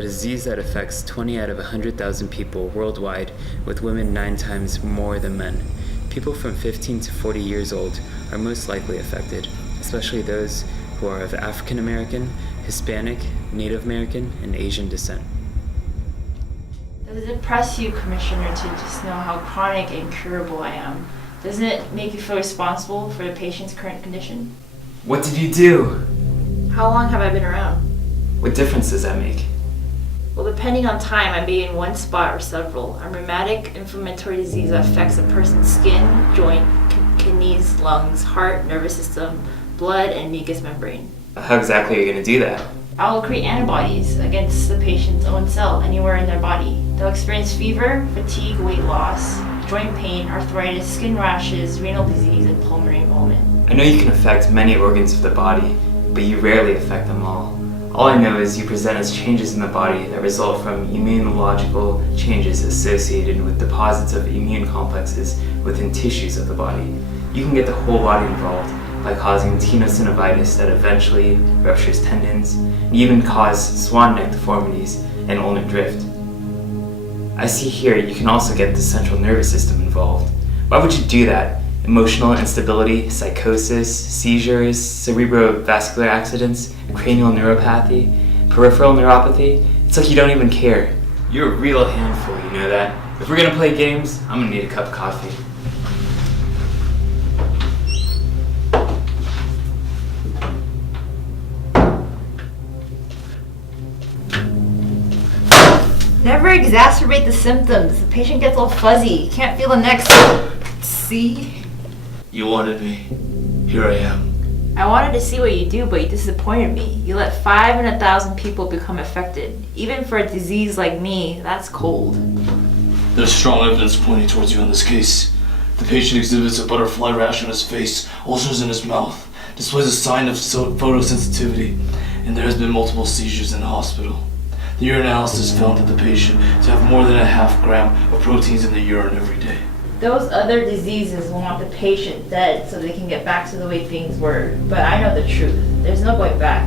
a disease that affects 20 out of 100,000 people worldwide, with women 9 times more than men. People from 15 to 40 years old are most likely affected, especially those who are of African American, Hispanic, Native American, and Asian descent. Does it impress you, Commissioner, to just know how chronic and incurable I am? Doesn't it make you feel responsible for the patient's current condition? What did you do? How long have I been around? What difference does that make? Well, depending on time, I may be in one spot or several. A rheumatic inflammatory disease that affects a person's skin, joint, kidneys, lungs, heart, nervous system, blood, and mucous membrane. How exactly are you going to do that? I'll create antibodies against the patient's own cell anywhere in their body. They'll experience fever, fatigue, weight loss, joint pain, arthritis, skin rashes, renal disease, and pulmonary involvement. I know you can affect many organs of the body, but you rarely affect them all. All I know is you present as changes in the body that result from immunological changes associated with deposits of immune complexes within tissues of the body. You can get the whole body involved by causing tenosynovitis that eventually ruptures tendons, and even cause swan neck deformities and ulnar drift. I see here you can also get the central nervous system involved. Why would you do that? Emotional instability, psychosis, seizures, cerebrovascular accidents, cranial neuropathy, peripheral neuropathy. It's like you don't even care. You're a real handful, you know that? If we're gonna play games, I'm gonna need a cup of coffee. Never exacerbate the symptoms. The patient gets all fuzzy, can't feel the next. See? You wanted me. Here I am. I wanted to see what you do, but you disappointed me. You let 5 in 1,000 people become affected. Even for a disease like me, that's cold. There's strong evidence pointing towards you in this case. The patient exhibits a butterfly rash on his face, ulcers in his mouth, displays a sign of photosensitivity, and there has been multiple seizures in the hospital. The urinalysis found that the patient to have more than a half gram of proteins in the urine every day. Those other diseases want the patient dead so they can get back to the way things were. But I know the truth. There's no going back.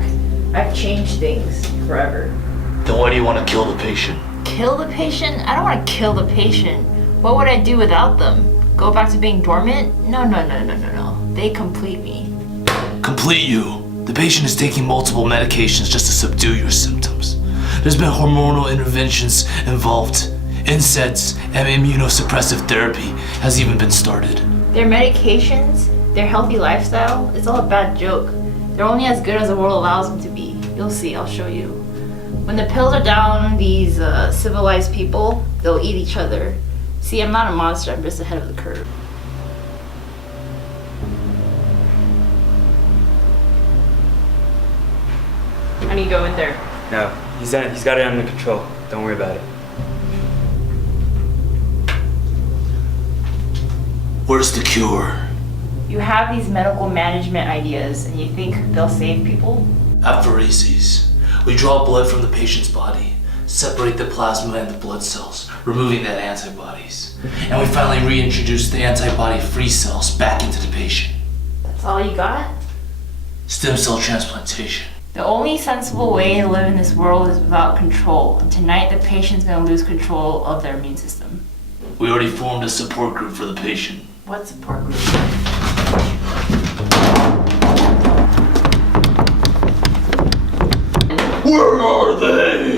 I've changed things forever. Then why do you want to kill the patient? Kill the patient? I don't want to kill the patient. What would I do without them? Go back to being dormant? No. They complete me. Complete you? The patient is taking multiple medications just to subdue your symptoms. There's been hormonal interventions involved. NSAIDs and immunosuppressive therapy has even been started. Their medications, their healthy lifestyle, it's all a bad joke. They're only as good as the world allows them to be. You'll see, I'll show you. When the pills are down these civilized people, they'll eat each other. See, I'm not a monster, I'm just ahead of the curve. I need to go in there. No, he's got it under control. Don't worry about it. Where's the cure? You have these medical management ideas and you think they'll save people? Apheresis. We draw blood from the patient's body, separate the plasma and the blood cells, removing that antibodies. And we finally reintroduce the antibody-free cells back into the patient. That's all you got? Stem cell transplantation. The only sensible way to live in this world is without control, and tonight the patient's gonna lose control of their immune system. We already formed a support group for the patient. What support group? Where are they?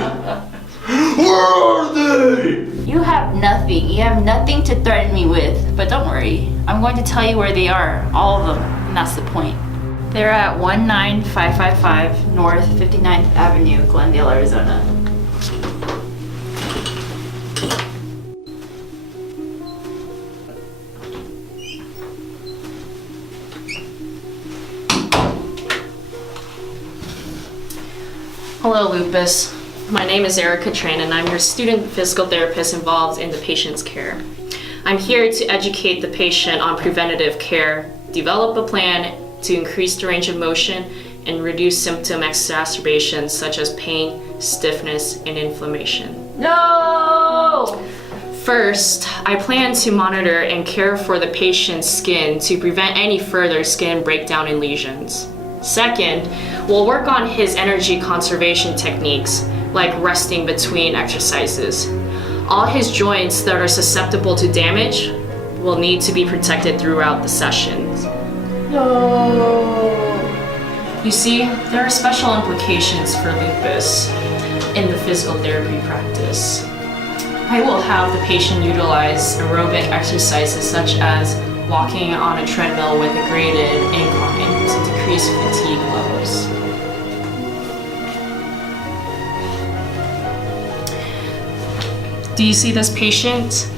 Where are they? You have nothing. You have nothing to threaten me with. But don't worry. I'm going to tell you where they are. All of them. And that's the point. They're at 19555 North 59th Avenue, Glendale, Arizona. Hello, Lupus. My name is Erica Tran, and I'm your student physical therapist involved in the patient's care. I'm here to educate the patient on preventative care, develop a plan to increase the range of motion, and reduce symptom exacerbations such as pain, stiffness, and inflammation. No! First, I plan to monitor and care for the patient's skin to prevent any further skin breakdown and lesions. Second, we'll work on his energy conservation techniques, like resting between exercises. All his joints that are susceptible to damage will need to be protected throughout the sessions. No. You see, there are special implications for lupus in the physical therapy practice. I will have the patient utilize aerobic exercises such as walking on a treadmill with a graded incline to decrease fatigue levels. Do you see this patient?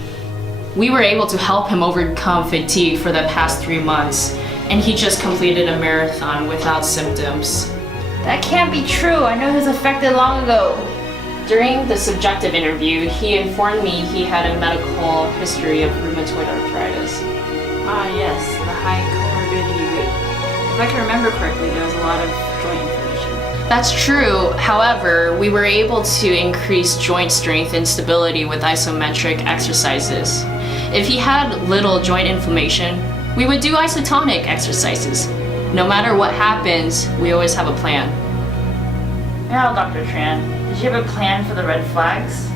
We were able to help him overcome fatigue for the past 3 months, and he just completed a marathon without symptoms. That can't be true. I know he was affected long ago. During the subjective interview, he informed me he had a medical history of rheumatoid arthritis. Ah, yes, the high comorbidity rate. If I can remember correctly, there was a lot of joint inflammation. That's true. However, we were able to increase joint strength and stability with isometric exercises. If he had little joint inflammation, we would do isotonic exercises. No matter what happens, we always have a plan. Now, Dr. Tran, did you have a plan for the red flags?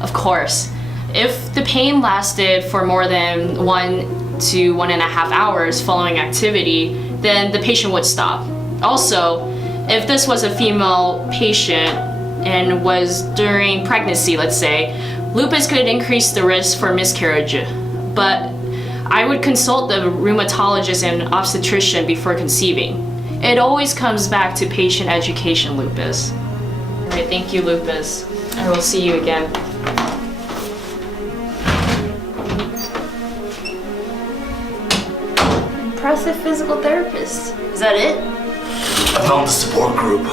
Of course. If the pain lasted for more than 1 to 1.5 hours following activity, then the patient would stop. Also, if this was a female patient and was during pregnancy, let's say, lupus could increase the risk for miscarriage. But I would consult the rheumatologist and obstetrician before conceiving. It always comes back to patient education, Lupus. All right, thank you, Lupus. I will see you again. Impressive physical therapist. Is that it? I found the support group.